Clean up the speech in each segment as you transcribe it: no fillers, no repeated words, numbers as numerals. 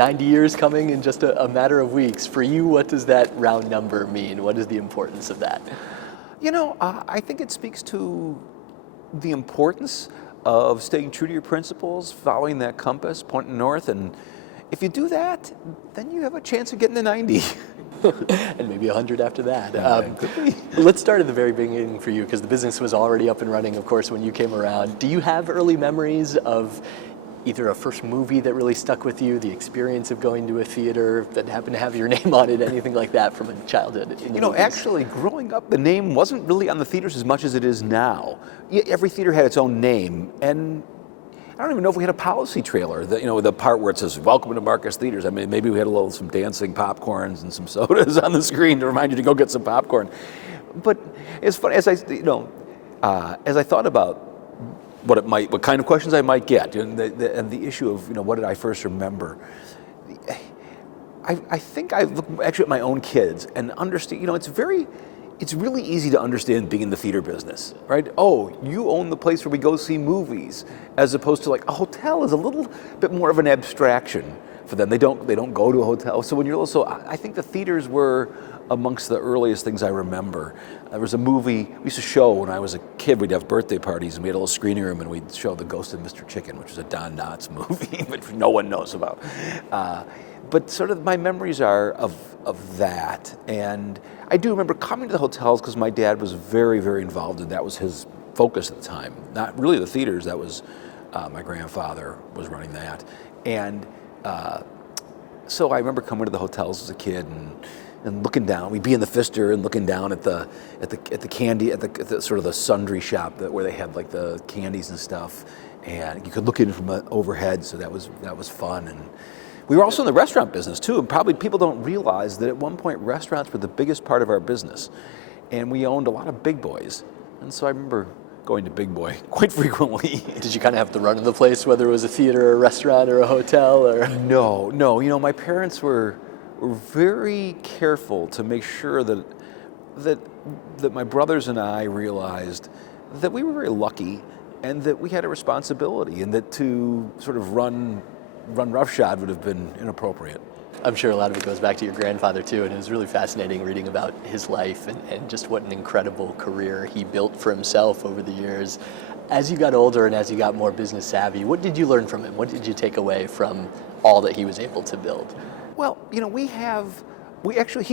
90 years coming in just a matter of weeks. For you, what does that round number mean? What is the importance of that? I think it speaks to the importance of staying true to your principles, following that compass, pointing north, and if you do that, then you have a chance of getting to 90. And maybe 100 after that. Let's start at the very beginning for you, because the business was already up and running, of course, when you came around. Do you have early memories of either a first movie that really stuck with you, the experience of going to a theater that happened to have your name on it, anything like that from a childhood? Actually, growing up, the name wasn't really on the theaters as much as it is now. Every theater had its own name, and I don't even know if we had a policy trailer, the part where it says, "Welcome to Marcus Theaters." I mean, maybe we had some dancing popcorns and some sodas on the screen to remind you to go get some popcorn. But it's funny, as I thought about what kind of questions I might get, and the issue of, what did I first remember? I think I look actually at my own kids and understand, it's really easy to understand being in the theater business, right? Oh, you own the place where we go see movies, as opposed to like a hotel is a little bit more of an abstraction for them. They don't go to a hotel. So when you're little, I think the theaters were amongst the earliest things I remember. There was a movie we used to show when I was a kid. We'd have birthday parties and we had a little screening room and we'd show The Ghost of Mr. Chicken, which was a Don Knotts movie, which no one knows about. But sort of my memories are of that. And I do remember coming to the hotels because my dad was very, very involved, and that was his focus at the time. Not really the theaters, that was my grandfather was running that. And so I remember coming to the hotels as a kid and looking down. We'd be in the Pfister and looking down at the candy, at the sort of the sundry shop where they had like the candies and stuff. And you could look in from overhead, so that was fun. And we were also in the restaurant business too, and probably people don't realize that at one point restaurants were the biggest part of our business, and we owned a lot of Big Boys, and so I remember going to Big Boy quite frequently. Did you kind of have to run in the place, whether it was a theater or a restaurant or a hotel? Or No. My parents were very careful to make sure that my brothers and I realized that we were very lucky and that we had a responsibility, and that to sort of run roughshod would have been inappropriate. I'm sure a lot of it goes back to your grandfather too, and it was really fascinating reading about his life and just what an incredible career he built for himself over the years. As you got older and as you got more business savvy, what did you learn from him? What did you take away from all that he was able to build? Well, he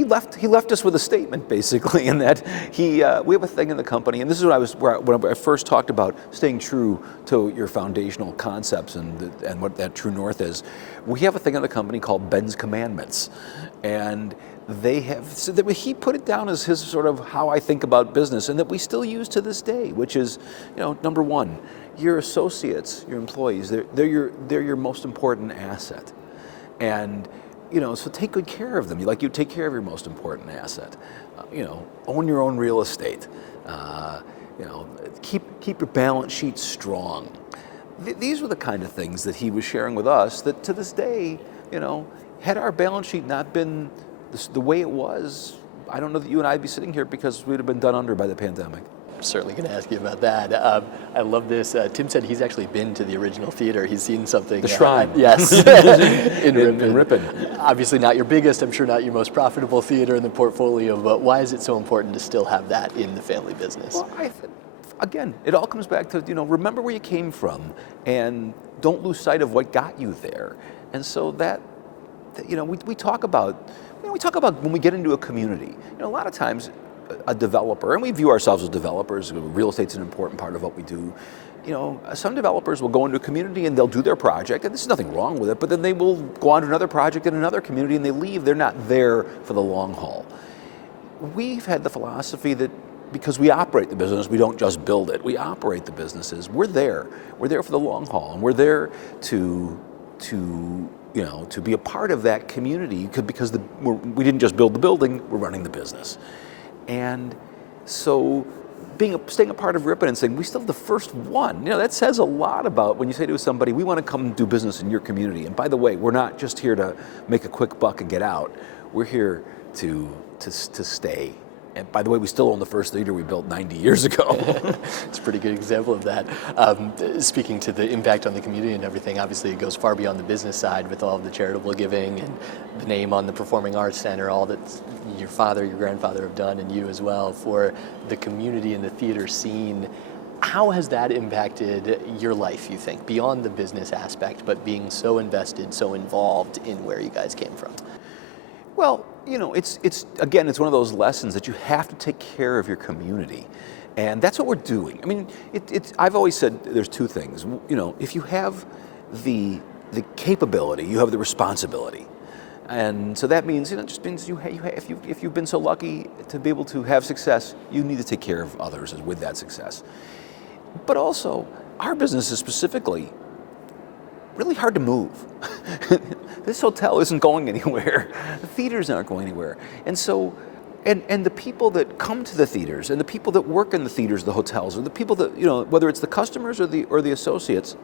left us with a statement basically, in that we have a thing in the company, and this is when I first talked about staying true to your foundational concepts and what that true north is. We have a thing in the company called Ben's Commandments, and so that he put it down as his sort of how I think about business, and that we still use to this day, which is, number one, your associates, your employees, they're your most important asset, and so take good care of them. You take care of your most important asset. Own your own real estate. Keep your balance sheet strong. These were the kind of things that he was sharing with us that to this day, had our balance sheet not been the way it was, I don't know that you and I'd be sitting here, because we'd have been done under by the pandemic. I'm certainly going to ask you about that. I love this. Tim said he's actually been to the original theater. He's seen something. The Shrine. Yes. in Ripon. Obviously not your biggest, I'm sure not your most profitable theater in the portfolio, but why is it so important to still have that in the family business? Well, again, it all comes back to, remember where you came from and don't lose sight of what got you there. And so we talk about when we get into a community, a lot of times a developer, and we view ourselves as developers, real estate's an important part of what we do. Some developers will go into a community and they'll do their project, and there's nothing wrong with it, but then they will go on to another project in another community and they leave. They're not there for the long haul. We've had the philosophy that because we operate the business, we don't just build it. We operate the businesses. We're there. We're there for the long haul, and we're there to be a part of that community, because we didn't just build the building, we're running the business. And so staying a part of Ripon and saying, we still have the first one, that says a lot about when you say to somebody, we want to come do business in your community. And by the way, we're not just here to make a quick buck and get out. We're here to stay And by the way, we still own the first theater we built 90 years ago. It's a pretty good example of that. Speaking to the impact on the community and everything, obviously it goes far beyond the business side with all of the charitable giving and the name on the Performing Arts Center, all that your father, your grandfather have done, and you as well, for the community and the theater scene. How has that impacted your life, you think, beyond the business aspect, but being so invested, so involved in where you guys came from? Well, you know, it's again, it's one of those lessons that you have to take care of your community, and that's what we're doing. I mean, I've always said there's two things. You know, if you have the capability, you have the responsibility, and so that means, you know, it just means if you've been so lucky to be able to have success, you need to take care of others with that success. But also, our business is specifically really hard to move. This hotel isn't going anywhere. The theaters aren't going anywhere. And so, and the people that come to the theaters and the people that work in the theaters, the hotels, or the people that, you know, whether it's the customers or the associates,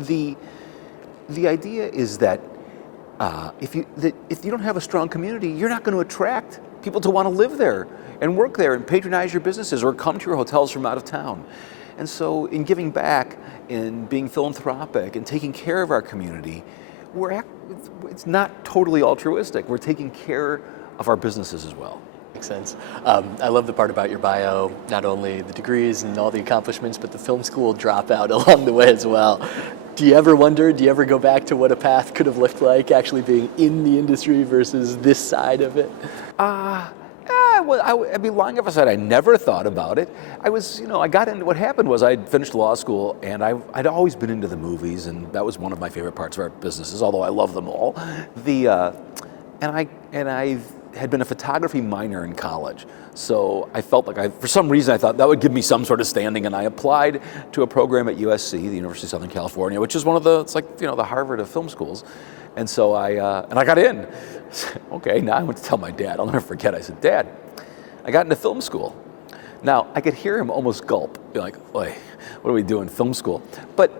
the idea is that if you don't have a strong community, you're not going to attract people to want to live there and work there and patronize your businesses or come to your hotels from out of town. And so in giving back and being philanthropic and taking care of our community, it's not totally altruistic. We're taking care of our businesses as well. Makes sense. I love the part about your bio, not only the degrees and all the accomplishments, but the film school dropout along the way as well. Do you ever wonder, do you ever go back to what a path could have looked like actually being in the industry versus this side of it? Well, I'd be lying if I said I never thought about it. I was, you know, I got into, what happened was I'd finished law school and I'd always been into the movies, and that was one of my favorite parts of our businesses, although I love them all. And I had been a photography minor in college. So I felt like for some reason I thought that would give me some sort of standing, and I applied to a program at USC, the University of Southern California, which is it's like, you know, the Harvard of film schools. And so I got in. Okay, now I went to tell my dad. I'll never forget. I said, Dad, I got into film school. Now, I could hear him almost gulp, be like, "Oy, what are we doing, film school?" But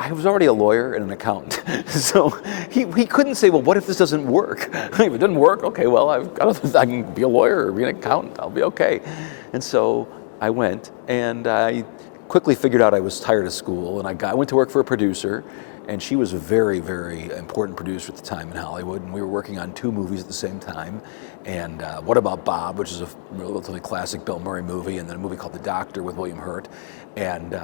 I was already a lawyer and an accountant. So he couldn't say, well, what if this doesn't work? If it doesn't work, okay, well, I can be a lawyer or be an accountant. I'll be okay. And so I went, and I quickly figured out I was tired of school, and I went to work for a producer. And she was a very, very important producer at the time in Hollywood, and we were working on 2 movies at the same time. And What About Bob, which is a relatively classic Bill Murray movie, and then a movie called The Doctor with William Hurt. And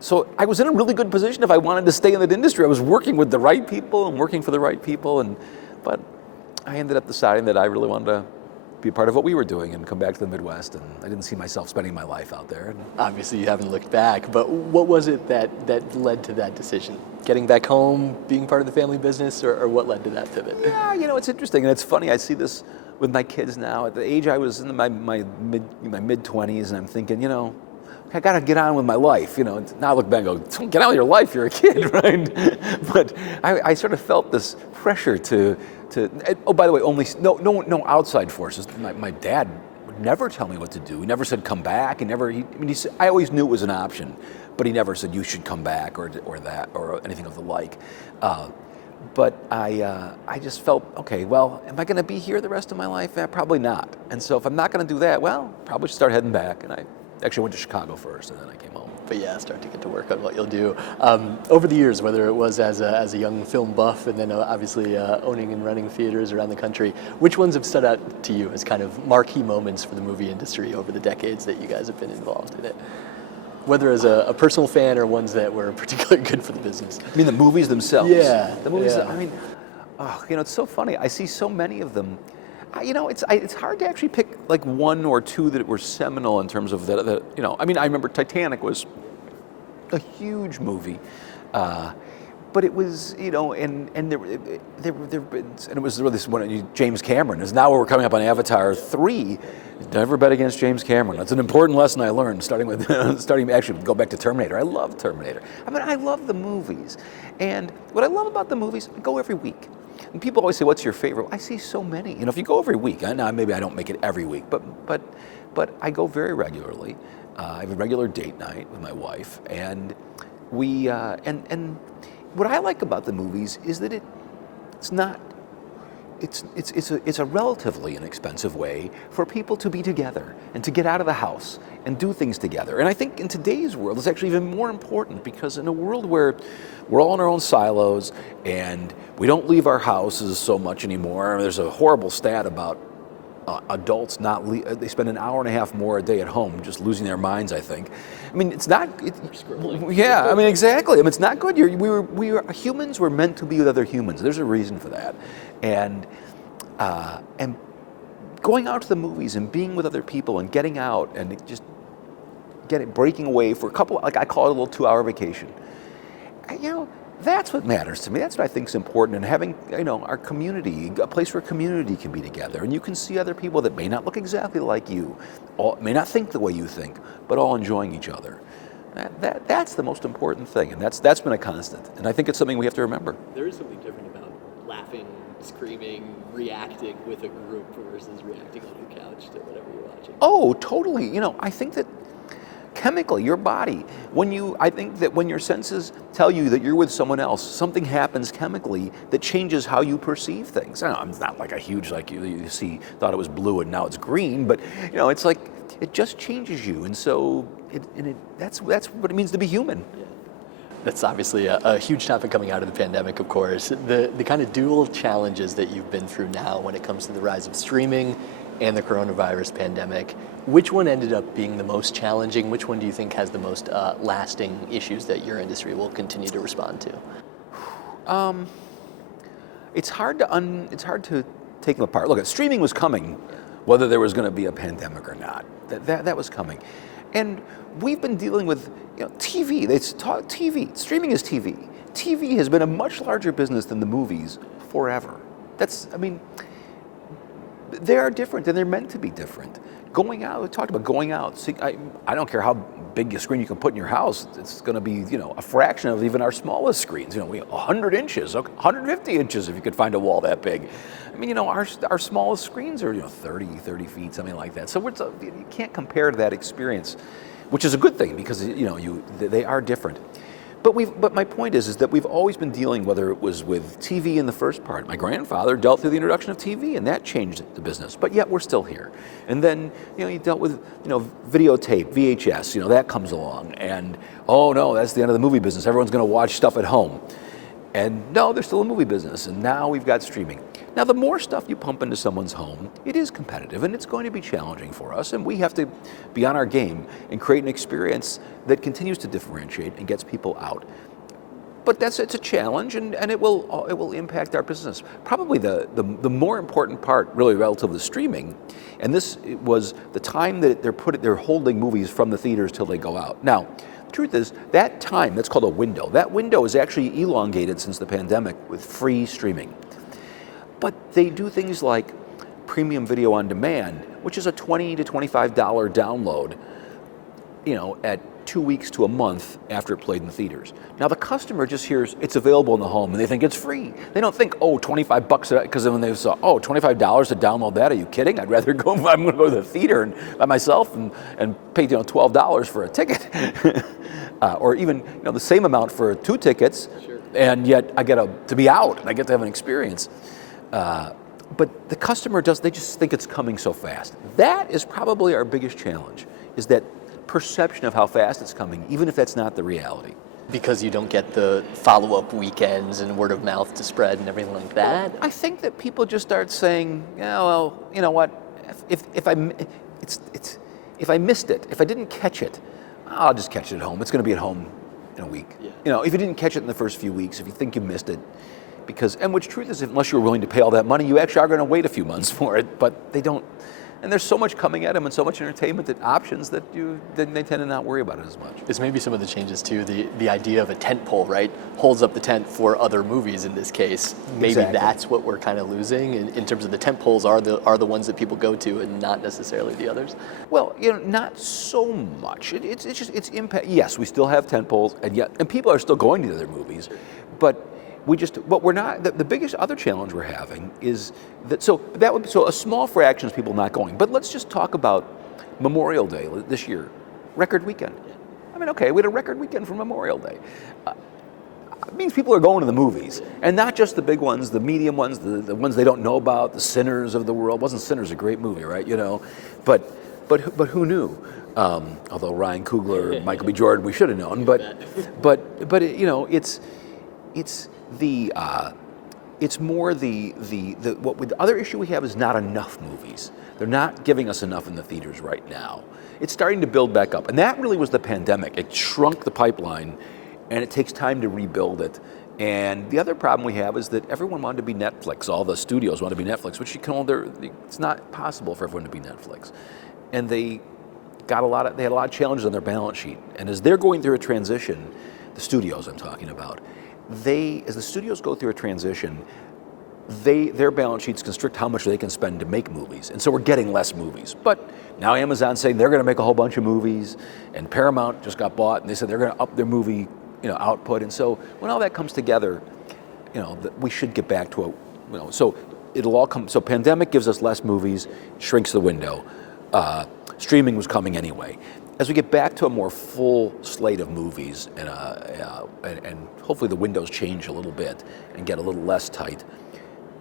so I was in a really good position if I wanted to stay in that industry. I was working with the right people and working for the right people, but I ended up deciding that I really wanted to be a part of what we were doing and come back to the Midwest, and I didn't see myself spending my life out there. Obviously you haven't looked back, but what was it that led to that decision? Getting back home, being part of the family business, or what led to that pivot? Yeah, you know, it's interesting, and it's funny, I see this with my kids now. At the age I was in my mid-20s, and I'm thinking, you know, I got to get on with my life, you know. Now I look back and go, don't get on with your life, you're a kid, right? But I sort of felt this pressure to oh, by the way, no outside forces. My dad would never tell me what to do. He never said come back. I always knew it was an option, but he never said you should come back or that or anything of the like. But I just felt, okay, well, am I going to be here the rest of my life? Probably not. And so if I'm not going to do that, well, probably should start heading back. And I actually went to Chicago first, and then I came home. But yeah, start to get to work on what you'll do. Over the years, whether it was as a young film buff and then obviously owning and running theaters around the country, which ones have stood out to you as kind of marquee moments for the movie industry over the decades that you guys have been involved in it? Whether as a personal fan or ones that were particularly good for the business. I mean, the movies themselves? Yeah. The movies, yeah. I mean, you know, it's so funny. I see so many of them. You know, it's hard to actually pick like 1 or 2 that were seminal in terms of the you know, I mean, I remember Titanic was a huge movie, but it was, you know, and it was really this one, James Cameron. As now we're coming up on Avatar 3. Never bet against James Cameron. That's an important lesson I learned, actually go back to Terminator. I love Terminator. I mean, I love the movies, and what I love about the movies, I go every week. And people always say, what's your favorite? I see so many. You know, if you go every week, now maybe I don't make it every week, but I go very regularly. I have a regular date night with my wife, and we and what I like about the movies is that it's a relatively inexpensive way for people to be together and to get out of the house and do things together. And I think in today's world, it's actually even more important, because in a world where we're all in our own silos and we don't leave our houses so much anymore. There's a horrible stat about adults they spend an hour and a half more a day at home, just losing their minds, I think. I mean, it's not, yeah, I mean, exactly. I mean, it's not good. Humans were meant to be with other humans. There's a reason for that. And going out to the movies and being with other people and getting out and just breaking away for a couple, like I call it a little 2-hour vacation. That's what matters to me. That's what I think is important, and having, our community, a place where community can be together, and you can see other people that may not look exactly like you, may not think the way you think, but all enjoying each other. That's the most important thing, and that's been a constant, and I think it's something we have to remember. There is something different about laughing, screaming, reacting with a group versus reacting on your couch to whatever you're watching. Oh, totally. I think that chemically, your body, I think that when your senses tell you that you're with someone else, something happens chemically that changes how you perceive things. I don't know, it's not like a huge, like you thought it was blue and now it's green, but it's like, it just changes you. And so that's what it means to be human. Yeah. That's obviously a huge topic coming out of the pandemic, of course. The kind of dual challenges that you've been through now when it comes to the rise of streaming and the coronavirus pandemic, which one ended up being the most challenging? Which one do you think has the most lasting issues that your industry will continue to respond to? It's hard to take them apart. Look, streaming was coming, whether there was going to be a pandemic or not. That was coming, and we've been dealing with TV. TV. Streaming is TV. TV has been a much larger business than the movies forever. They are different, and they're meant to be different. Going out, we talked about going out. See, I don't care how big a screen you can put in your house. It's going to be, a fraction of even our smallest screens. We have 100 inches, 150 inches if you could find a wall that big. I mean, our smallest screens are 30 feet, something like that. So you can't compare to that experience, which is a good thing, because they are different. But my point is that we've always been dealing, whether it was with TV in the first part. My grandfather dealt through the introduction of TV, and that changed the business. But yet we're still here. And then you dealt with videotape, VHS. That comes along, and oh no, that's the end of the movie business. Everyone's going to watch stuff at home. And no, there's still a movie business, and now we've got streaming. Now, the more stuff you pump into someone's home, it is competitive, and it's going to be challenging for us, and we have to be on our game and create an experience that continues to differentiate and gets people out. But it's a challenge, and it will impact our business. Probably the more important part, really, relative to streaming, and this was the time that they're holding movies from the theaters till they go out. Now, the truth is, that time, that's called a window. That window is actually elongated since the pandemic with free streaming. But they do things like premium video on demand, which is a $20 to $25 download, at 2 weeks to a month after it played in the theaters. Now the customer just hears it's available in the home and they think it's free. They don't think, $25, because when they saw, $25 to download that, are you kidding? I'd rather I'm going to go to the theater and by myself and pay $12 for a ticket. Or even the same amount for 2 tickets, sure. And yet I get to be out and I get to have an experience. But the customer they just think it's coming so fast. That is probably our biggest challenge, is that perception of how fast it's coming, even if that's not the reality. Because you don't get the follow-up weekends and word of mouth to spread and everything like that? Well, I think that people just start saying, you know what, if I missed it, if I didn't catch it, I'll just catch it at home. It's going to be at home in a week. Yeah. If you didn't catch it in the first few weeks, if you think you missed it, which truth is, unless you're willing to pay all that money, you actually are going to wait a few months for it, but they don't. And there's so much coming at them and so much entertainment options that they tend to not worry about it as much. It's maybe some of the changes too, the idea of a tent pole, right? Holds up the tent for other movies in this case. Maybe exactly. That's what we're kind of losing in terms of the tent poles are the ones that people go to and not necessarily the others. Well, not so much. It's impact. Yes, we still have tent poles, and people are still going to the other movies, but we're not. The biggest other challenge we're having is that. So a small fraction of people not going. But let's just talk about Memorial Day this year, record weekend. I mean, okay, we had a record weekend for Memorial Day. it means people are going to the movies, and not just the big ones, the medium ones, the ones they don't know about, the Sinners of the world. Wasn't Sinners a great movie, right? You know, but who knew? Although Ryan Coogler, Michael B. Jordan, we should have known. But you know, it's more the other issue we have is not enough movies. They're not giving us enough in the theaters right now. It's starting to build back up, and that really was the pandemic. It shrunk the pipeline, and it takes time to rebuild it. And the other problem we have is that everyone wanted to be Netflix. All the studios want to be Netflix, which it's not possible for everyone to be Netflix. And they had a lot of challenges on their balance sheet. And as they're going through a transition, the studios I'm talking about, as the studios go through a transition, their balance sheets constrict how much they can spend to make movies. And so we're getting less movies. But now Amazon's saying they're going to make a whole bunch of movies, and Paramount just got bought, and they said they're going to up their movie, output. And so when all that comes together, we should get back to so it'll all come. So pandemic gives us less movies, shrinks the window. Streaming was coming anyway. As we get back to a more full slate of movies, and hopefully the windows change a little bit and get a little less tight,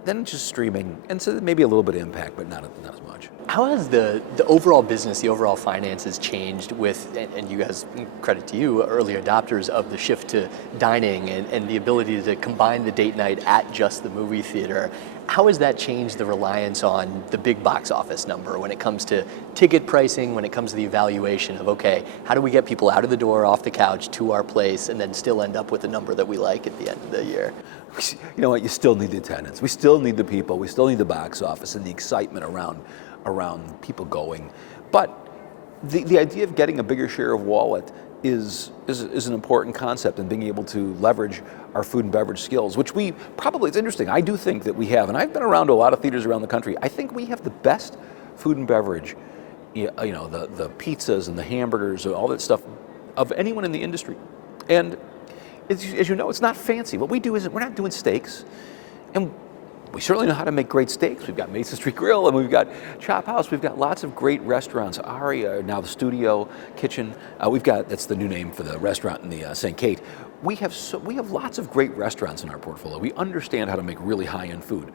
then it's just streaming, and so maybe a little bit of impact, but not as much. How has the overall business, the overall finances changed with, and you guys, credit to you, early adopters of the shift to dining and the ability to combine the date night at just the movie theater? How has that changed the reliance on the big box office number when it comes to ticket pricing, when it comes to the evaluation of, okay, how do we get people out of the door, off the couch, to our place, and then still end up with a number that we like at the end of the year? You know what, you still need the attendance. We still need the people. We still need the box office and the excitement around people going. But the idea of getting a bigger share of wallet is an important concept, and being able to leverage our food and beverage skills, which it's interesting. I do think that we have, and I've been around to a lot of theaters around the country. I think we have the best food and beverage, the pizzas and the hamburgers and all that stuff of anyone in the industry. And as you know, it's not fancy. What we do is we're not doing steaks, and we certainly know how to make great steaks. We've got Mason Street Grill, and we've got Chop House. We've got lots of great restaurants. Aria, now the Studio Kitchen. That's the new name for the restaurant in the St. Kate. We have lots of great restaurants in our portfolio. We understand how to make really high-end food.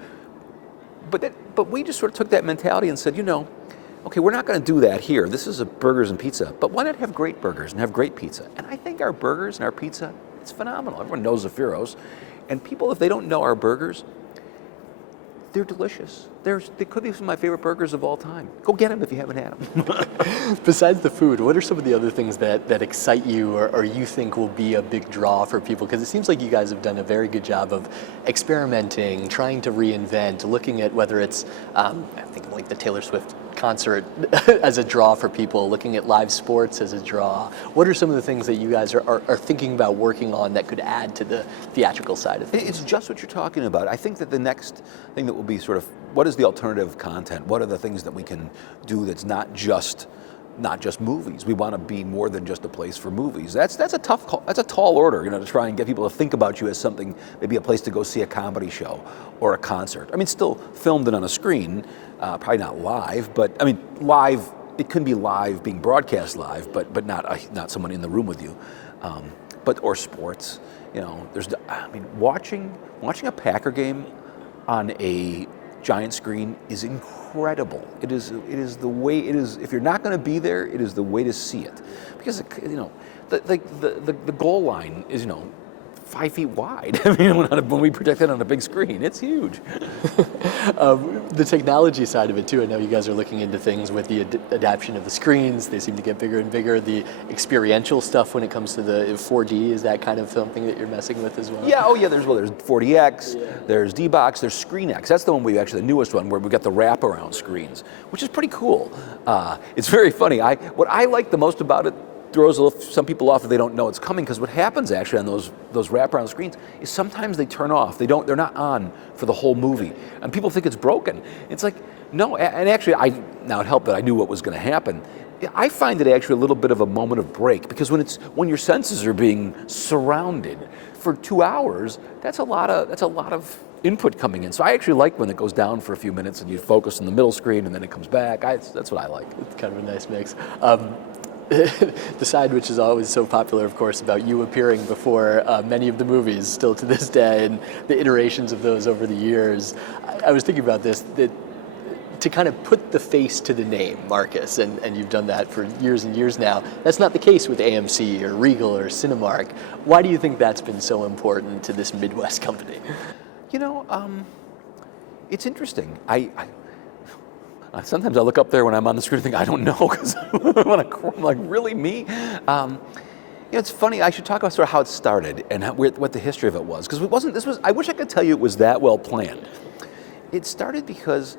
But we just sort of took that mentality and said, okay, we're not going to do that here. This is a burgers and pizza, but why not have great burgers and have great pizza? And I think our burgers and our pizza, it's phenomenal. Everyone knows Zaffiro's, and people, if they don't know our burgers, they're delicious. They could be some of my favorite burgers of all time. Go get them if you haven't had them. Besides the food, what are some of the other things that excite you or you think will be a big draw for people? Because it seems like you guys have done a very good job of experimenting, trying to reinvent, looking at whether it's, I think like the Taylor Swift concert as a draw for people, looking at live sports as a draw. What are some of the things that you guys are thinking about working on that could add to the theatrical side of things? It's just what you're talking about. I think that the next thing that will be sort of, what is the alternative content? What are the things that we can do that's not just movies? We want to be more than just a place for movies. That's a tough call. That's a tall order, to try and get people to think about you as something, maybe a place to go see a comedy show or a concert. I mean, still filmed and on a screen, probably not live, but I mean, live. It can be live, being broadcast live, but not someone in the room with you. Or sports. Watching a Packer game on a giant screen is incredible. It is the way it is. If you're not going to be there, it is the way to see it, because the goal line is 5 feet wide. I mean, when we project it on a big screen, it's huge. The technology side of it too, I know you guys are looking into things with the adaptation of the screens. They seem to get bigger and bigger. The experiential stuff when it comes to the 4D, is that kind of something that you're messing with as well? Yeah, there's 4DX, there's D-Box, there's ScreenX. That's the one the newest one, where we've got the wraparound screens, which is pretty cool. It's very funny. What I like the most about it, throws some people off if they don't know it's coming, because what happens actually on those wraparound screens is sometimes they turn off. They're not on for the whole movie, and people think it's broken. It's like, no, and actually now it helped that I knew what was going to happen. I find it actually a little bit of a moment of break, because when your senses are being surrounded for 2 hours, that's a lot of input coming in. So I actually like when it goes down for a few minutes and you focus on the middle screen and then it comes back. That's what I like. It's kind of a nice mix. the side which is always so popular, of course, about you appearing before many of the movies still to this day, and the iterations of those over the years. I was thinking about this, that to kind of put the face to the name, Marcus, and you've done that for years and years now. That's not the case with AMC or Regal or Cinemark. Why do you think that's been so important to this Midwest company? You know, it's interesting. I sometimes I look up there when I'm on the screen and think, I don't know, because I'm like, really, me? It's funny, I should talk about sort of how it started and what the history of it was, because I wish I could tell you it was that well planned. It started because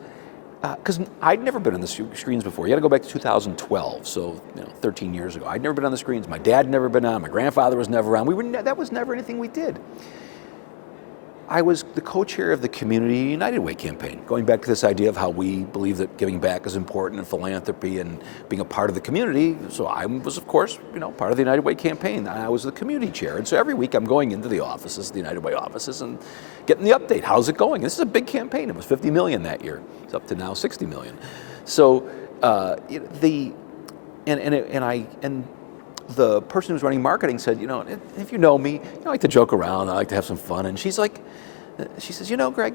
I'd never been on the screens before. You got to go back to 2012, so 13 years ago. I'd never been on the screens. My dad had never been on. My grandfather was never on. That was never anything we did. I was the co-chair of the Community United Way campaign, going back to this idea of how we believe that giving back is important and philanthropy and being a part of the community. So I was, of course, part of the United Way campaign. I was the community chair. And so every week I'm going into the offices, the United Way offices, and getting the update. How's it going? This is a big campaign. It was 50 million that year. It's up to now 60 million. So the person who was running marketing said, if you know me, I like to joke around, I like to have some fun. And she says, Greg,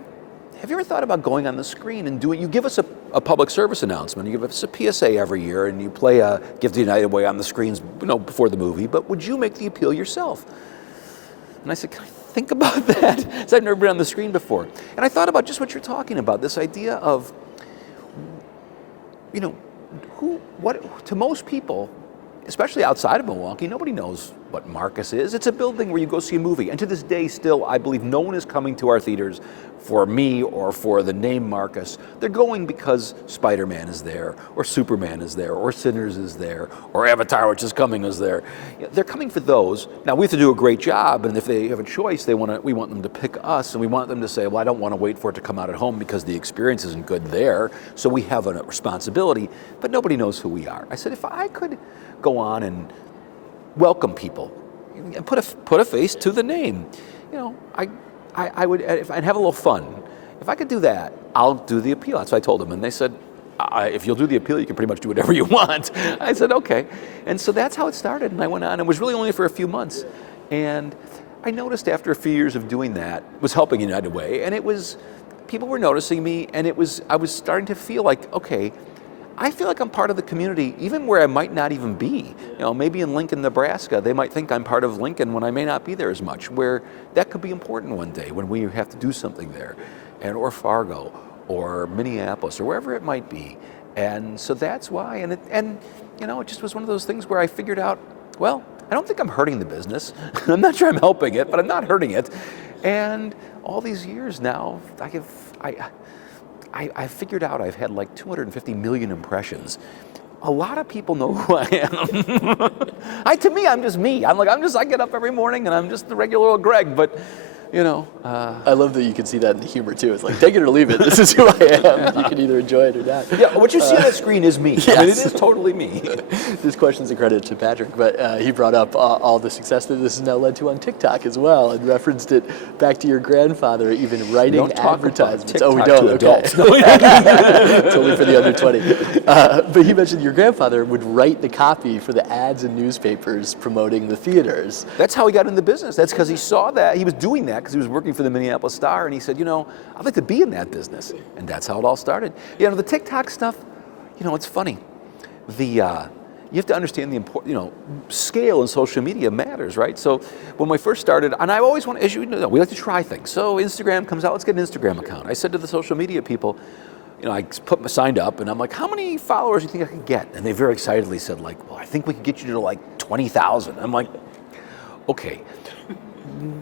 have you ever thought about going on the screen and you give us a public service announcement, you give us a PSA every year, and you play a Give the United Way on the screens, before the movie, but would you make the appeal yourself? And I said, can I think about that? Because I've never been on the screen before. And I thought about just what you're talking about, this idea of, to most people, especially outside of Milwaukee, nobody knows what Marcus is. It's a building where you go see a movie. And to this day, still, I believe no one is coming to our theaters for me or for the name Marcus. They're going because Spider-Man is there, or Superman is there, or Sinners is there, or Avatar, which is coming, is there. They're coming for those. Now, we have to do a great job, and if they have a choice, we want them to pick us, and we want them to say, well, I don't want to wait for it to come out at home because the experience isn't good there, so we have a responsibility, but nobody knows who we are. I said, if I could go on and welcome people and put a face to the name, I would, and have a little fun. If I could do that, I'll do the appeal. That's what I told them. And they said, if you'll do the appeal, you can pretty much do whatever you want. I said, okay. And so that's how it started. And I went on. It was really only for a few months. And I noticed after a few years of doing that, was helping United Way. And people were noticing me. And I was starting to feel like, okay, I feel like I'm part of the community, even where I might not even be. Maybe in Lincoln, Nebraska, they might think I'm part of Lincoln when I may not be there as much, where that could be important one day when we have to do something there, or Fargo, or Minneapolis, or wherever it might be. And so that's why, and it just was one of those things where I figured out, well, I don't think I'm hurting the business. I'm not sure I'm helping it, but I'm not hurting it. And all these years now, I figured out I've had like 250 million impressions. A lot of people know who I am. To me, I'm just me. I get up every morning and I'm just the regular old Greg, but I love that you can see that in the humor too. It's like, take it or leave it. This is who I am. You can either enjoy it or not. Yeah, what you see on that screen is me. Yes. I mean, it is totally me. This question's a credit to Patrick, but he brought up all the success that this has now led to on TikTok as well, and referenced it back to your grandfather even writing advertisements. Oh, we don't. Okay. Adults. It's only for the under 20. But he mentioned your grandfather would write the copy for the ads in newspapers promoting the theaters. That's how he got in the business. That's because he saw that. He was doing that because he was working for the Minneapolis Star, and he said, I'd like to be in that business. And that's how it all started. The TikTok stuff, it's funny. You have to understand the important, scale in social media matters, right? So when we first started, and I always want, as you know, we like to try things. So Instagram comes out, let's get an Instagram account. I said to the social media people, I signed up, and I'm like, how many followers do you think I can get? And they very excitedly said, well, I think we can get you to like 20,000. I'm like, okay.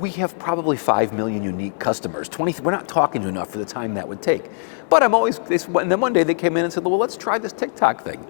We have probably 5 million unique customers. We're not talking to enough for the time that would take. But and then one day they came in and said, well, let's try this TikTok thing.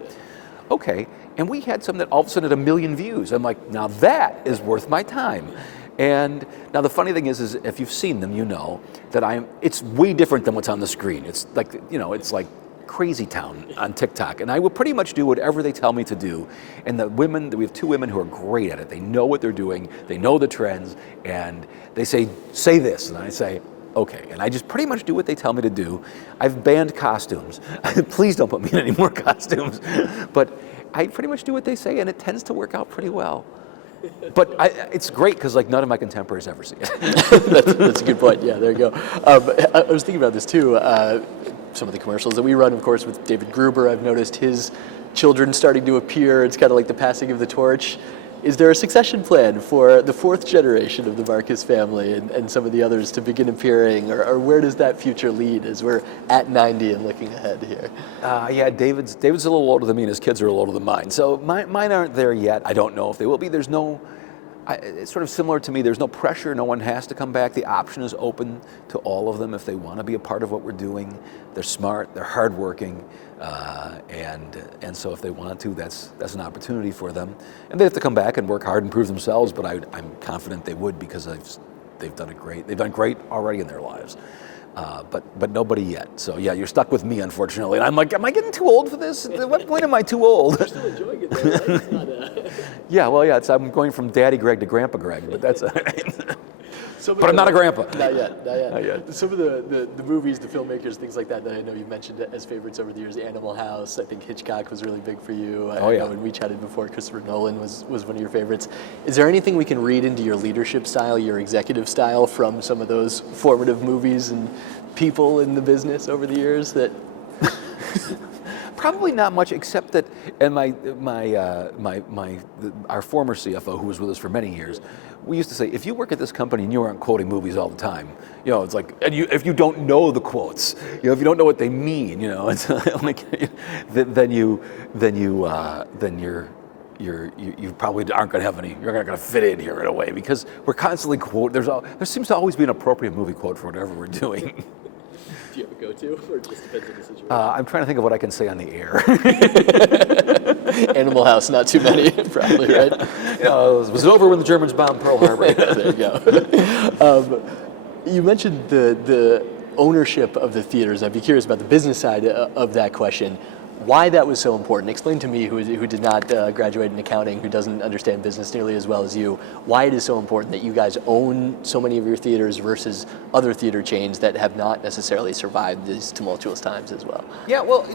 Okay, and we had some that all of a sudden had 1 million views. I'm like, now that is worth my time. And now the funny thing is if you've seen them, you know that it's way different than what's on the screen. It's like, it's like crazy town on TikTok, and I will pretty much do whatever they tell me to do. And we have 2 women who are great at it. They know what they're doing, they know the trends, and they say this, and I say, okay. And I just pretty much do what they tell me to do. I've banned costumes. Please don't put me in any more costumes. But I pretty much do what they say, and it tends to work out pretty well. But it's great because like none of my contemporaries ever see it. That's a good point. Yeah, there you go. I was thinking about this too. Some of the commercials that we run, of course, with David Gruber, I've noticed his children starting to appear. It's kind of like the passing of the torch. Is there a succession plan for the fourth generation of the Marcus family and some of the others to begin appearing, or where does that future lead as we're at 90 and looking ahead here? Yeah, David's a little older than me, and his kids are a little older than mine. So mine aren't there yet. I don't know if they will be. There's no. It's sort of similar to me. There's no pressure. No one has to come back. The option is open to all of them if they want to be a part of what we're doing. They're smart. They're hardworking. And so if they want to, that's an opportunity for them. And they have to come back and work hard and prove themselves, but I'm confident they would because they've done great. They've done great already in their lives. But nobody yet. So yeah, you're stuck with me, unfortunately. And I'm like, am I getting too old for this? At what point am I too old? You're still enjoying it, though, right? It's not Yeah, well, yeah, I'm going from Daddy Greg to Grandpa Greg, but that's all right. But I'm not a grandpa. Not yet. Some of the movies, the filmmakers, things like that I know you've mentioned as favorites over the years. Animal House, I think Hitchcock was really big for you. I know when we chatted before, Christopher Nolan was one of your favorites. Is there anything we can read into your leadership style, your executive style from some of those formative movies and people in the business over the years that... Probably not much, except that, and our former CFO, who was with us for many years, we used to say, if you work at this company and you aren't quoting movies all the time, it's like, and if you don't know the quotes, if you don't know what they mean, it's like, then you probably aren't going to have any. You're not going to fit in here in a way because we're constantly quoting. There seems to always be an appropriate movie quote for whatever we're doing. Do you have a go-to, or it just depends on the situation? I'm trying to think of what I can say on the air. Animal House, not too many, probably, right? It was over when the Germans bombed Pearl Harbor. There you go. You mentioned the ownership of the theaters. I'd be curious about the business side of that question. Why that was so important. Explain to me, who did not graduate in accounting, who doesn't understand business nearly as well as you, why it is so important that you guys own so many of your theaters versus other theater chains that have not necessarily survived these tumultuous times as well. Yeah, well,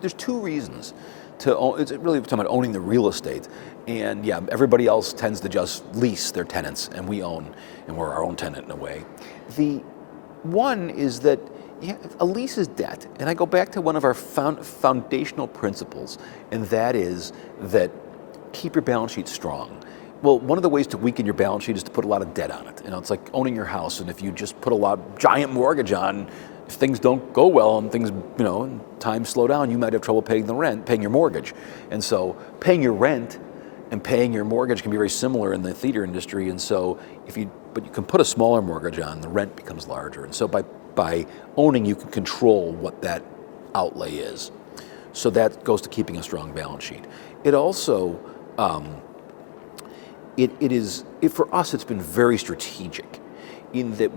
there's two reasons. It's really talking about owning the real estate. And yeah, everybody else tends to just lease their tenants, and we own, and we're our own tenant in a way. The one is that a lease is debt, and I go back to one of our foundational principles, and that is that keep your balance sheet strong. Well, one of the ways to weaken your balance sheet is to put a lot of debt on it. It's like owning your house, and if you just put giant mortgage on, if things don't go well and things, and times slow down, you might have trouble paying your mortgage. And so paying your rent and paying your mortgage can be very similar in the theater industry. And so but you can put a smaller mortgage on, the rent becomes larger. And so by owning, you can control what that outlay is. So that goes to keeping a strong balance sheet. It also, for us, it's been very strategic in that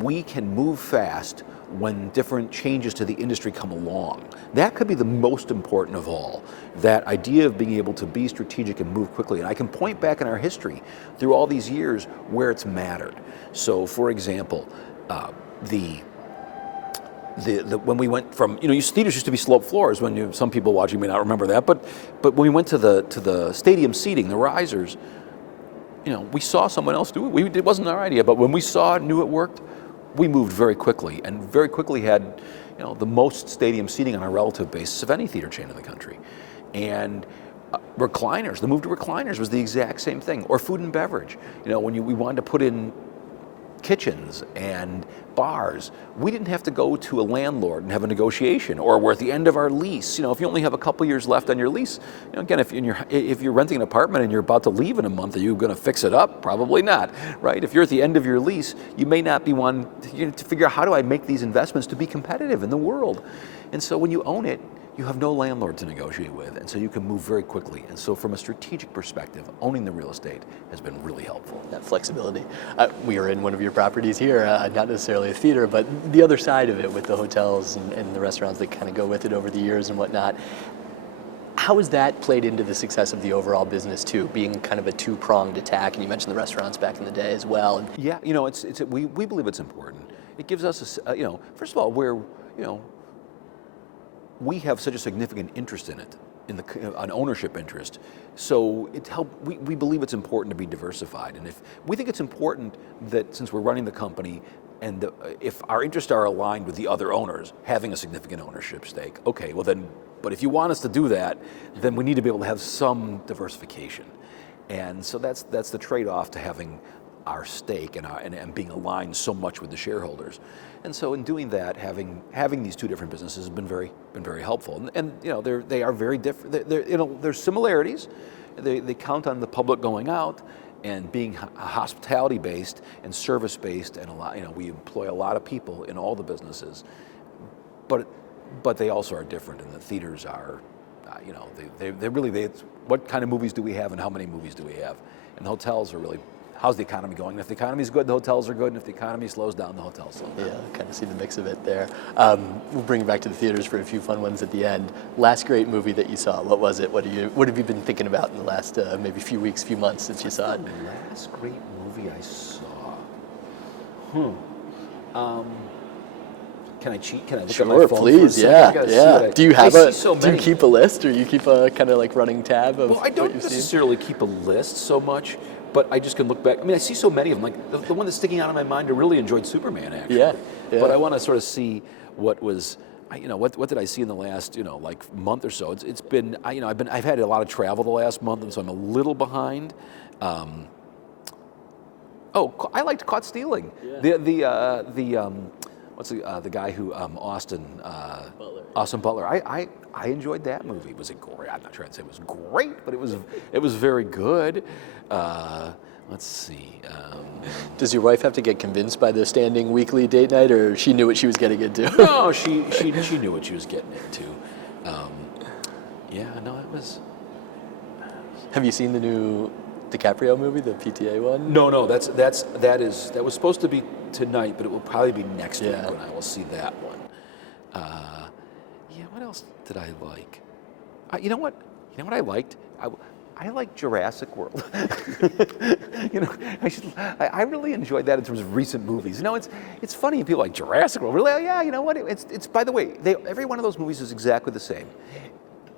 we can move fast when different changes to the industry come along. That could be the most important of all, that idea of being able to be strategic and move quickly. And I can point back in our history through all these years where it's mattered. So for example, when we went from, theaters used to be sloped floors. When some people watching may not remember that, but when we went to the stadium seating, the risers, we saw someone else do it. It wasn't our idea, but when we saw it, knew it worked, we moved very quickly, and very quickly had the most stadium seating on a relative basis of any theater chain in the country. And recliners, the move to recliners was the exact same thing, or food and beverage. When we wanted to put in kitchens and bars, we didn't have to go to a landlord and have a negotiation, or we're at the end of our lease. If you only have a couple years left on your lease, again, if you're renting an apartment and you're about to leave in a month, are you going to fix it up? Probably not, right? If you're at the end of your lease, you may not be one to figure out, how do I make these investments to be competitive in the world? And so when you own it, you have no landlord to negotiate with, and so you can move very quickly. And so from a strategic perspective, owning the real estate has been really helpful. That flexibility. We are in one of your properties here, not necessarily a theater, but the other side of it with the hotels and the restaurants that kind of go with it over the years and whatnot. How has that played into the success of the overall business too, being kind of a two-pronged attack? And you mentioned the restaurants back in the day as well. Yeah, we believe it's important. It gives us, first of all, we have such a significant interest in it an ownership interest. So we believe it's important to be diversified, and if we think it's important that since we're running the company, and if our interests are aligned with the other owners, having a significant ownership stake, okay, well then, but if you want us to do that, then we need to be able to have some diversification. And so that's the trade-off to having our stake and being aligned so much with the shareholders. And so in doing that, having these two different businesses has been very helpful. And they are very different. There's similarities. They count on the public going out and being hospitality based and service based, and we employ a lot of people in all the businesses. But they also are different, and the theaters are, it's what kind of movies do we have and how many movies do we have? And the hotels are really, how's the economy going? And if the economy's good, the hotels are good, and if the economy slows down, the hotels slow down. Yeah, kind of see the mix of it there. We'll bring you back to the theaters for a few fun ones at the end. Last great movie that you saw, what was it? What have you been thinking about in the last maybe few weeks, few months since you saw it? The last great movie I saw. Can I cheat? Can I look at my Sure, phone please. for a Yeah, second? yeah. Do you have so do you many. keep a list, or you keep a kind of like running tab of Well, I what don't you've seen? necessarily keep a list so much, but I just can look back. I mean, I see so many of them. Like the one that's sticking out in my mind, I really enjoyed Superman, actually. Yeah. But I want to sort of see what was, what did I see in the last, like month or so? It's been, I've had a lot of travel the last month, and so I'm a little behind. I liked Caught Stealing. Yeah. What's the guy who Austin Butler. Austin Butler. I enjoyed that movie. Was it great? I'm not trying to say it was great, but it was very good. Let's see. Does your wife have to get convinced by the standing weekly date night, or she knew what she was getting into? No, she knew what she was getting into. It was. Have you seen the new DiCaprio movie, the PTA one? No, that was supposed to be tonight, but it will probably be next week when I will see that one. What else did I like? You know what I liked? I like Jurassic World. I really enjoyed that in terms of recent movies. It's funny people like Jurassic World. Really? Yeah, you know what? It's by the way, every one of those movies is exactly the same.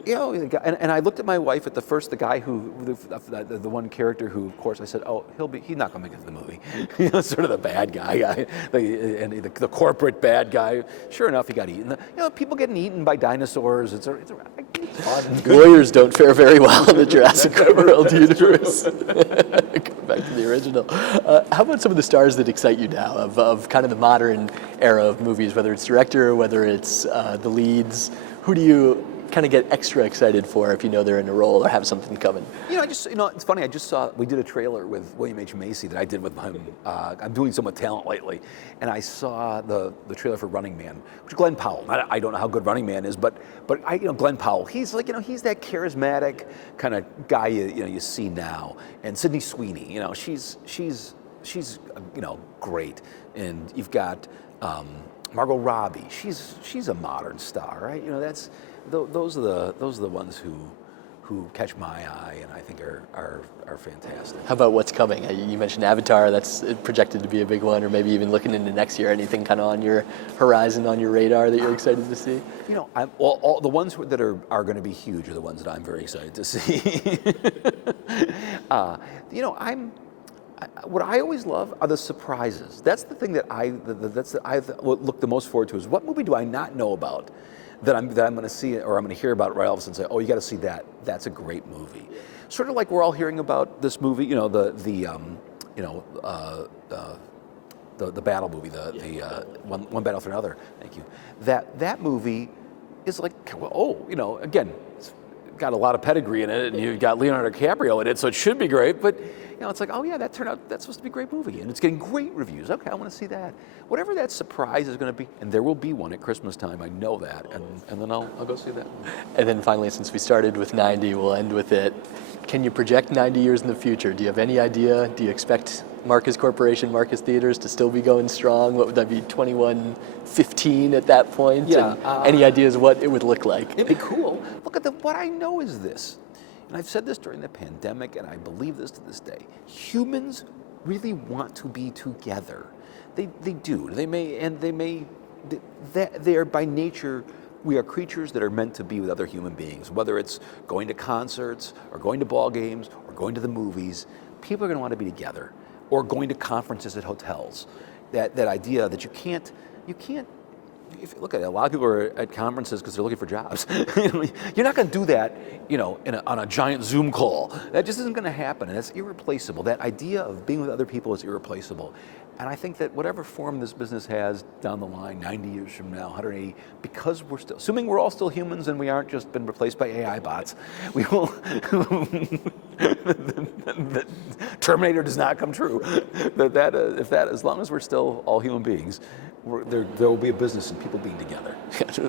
And I looked at my wife at the guy who, the one character who, of course, I said, he's not going to make it to the movie. Sort of the bad guy, the corporate bad guy. Sure enough, he got eaten. People getting eaten by dinosaurs. It's fun. Lawyers don't fare very well in the Jurassic World universe. Go back to the original. How about some of the stars that excite you now of kind of the modern era of movies, whether it's director, whether it's the leads? Who do you kind of get extra excited for if you know they're in a role or have something coming? It's funny. I just saw, we did a trailer with William H. Macy that I did with him. I'm doing some with talent lately, and I saw the trailer for Running Man, which Glenn Powell. I don't know how good Running Man is, but Glenn Powell. He's like, he's that charismatic kind of guy you see now. And Sydney Sweeney, she's great. And you've got Margot Robbie. She's a modern star, right? Those are the ones who catch my eye and I think are fantastic. How about what's coming? You mentioned Avatar. That's projected to be a big one, or maybe even looking into next year. Anything kind of on your horizon, on your radar that you're excited to see? All the ones that are going to be huge are the ones that I'm very excited to see. What I always love are the surprises. That's the thing that I look the most forward to. Is what movie do I not know about that I'm going to see or I'm going to hear about right all of a sudden and say, oh, you got to see that. That's a great movie. Sort of like we're all hearing about this movie, the battle movie, One Battle After Another. Thank you. That movie is like, again, it's got a lot of pedigree in it, and you've got Leonardo DiCaprio in it, so it should be great. But it's like, that's supposed to be a great movie, and it's getting great reviews. Okay, I want to see that. Whatever that surprise is going to be, and there will be one at Christmas time. I know that, and then I'll go see that one. And then finally, since we started with 90, we'll end with it. Can you project 90 years in the future? Do you have any idea? Do you expect Marcus Corporation, Marcus Theaters to still be going strong? What would that be, 2115 at that point? Yeah. And any ideas what it would look like? It'd be cool. Look at what I know is this, and I've said this during the pandemic, and I believe this to this day. Humans really want to be together. They do. They are by nature we are creatures that are meant to be with other human beings, whether it's going to concerts or going to ball games or going to the movies. People are going to want to be together, or going to conferences at hotels. That idea that you can't. If you look at it, a lot of people are at conferences because they're looking for jobs. You're not going to do that, on a giant Zoom call. That just isn't going to happen, and it's irreplaceable. That idea of being with other people is irreplaceable. And I think that whatever form this business has down the line, 90 years from now, 180, because we're still, assuming we're all still humans and we aren't just been replaced by AI bots, we will, the Terminator does not come true. As long as we're still all human beings, there will be a business and people being together.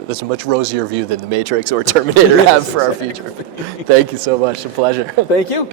That's a much rosier view than the Matrix or Terminator have for our future. Thank you so much. A pleasure. Thank you.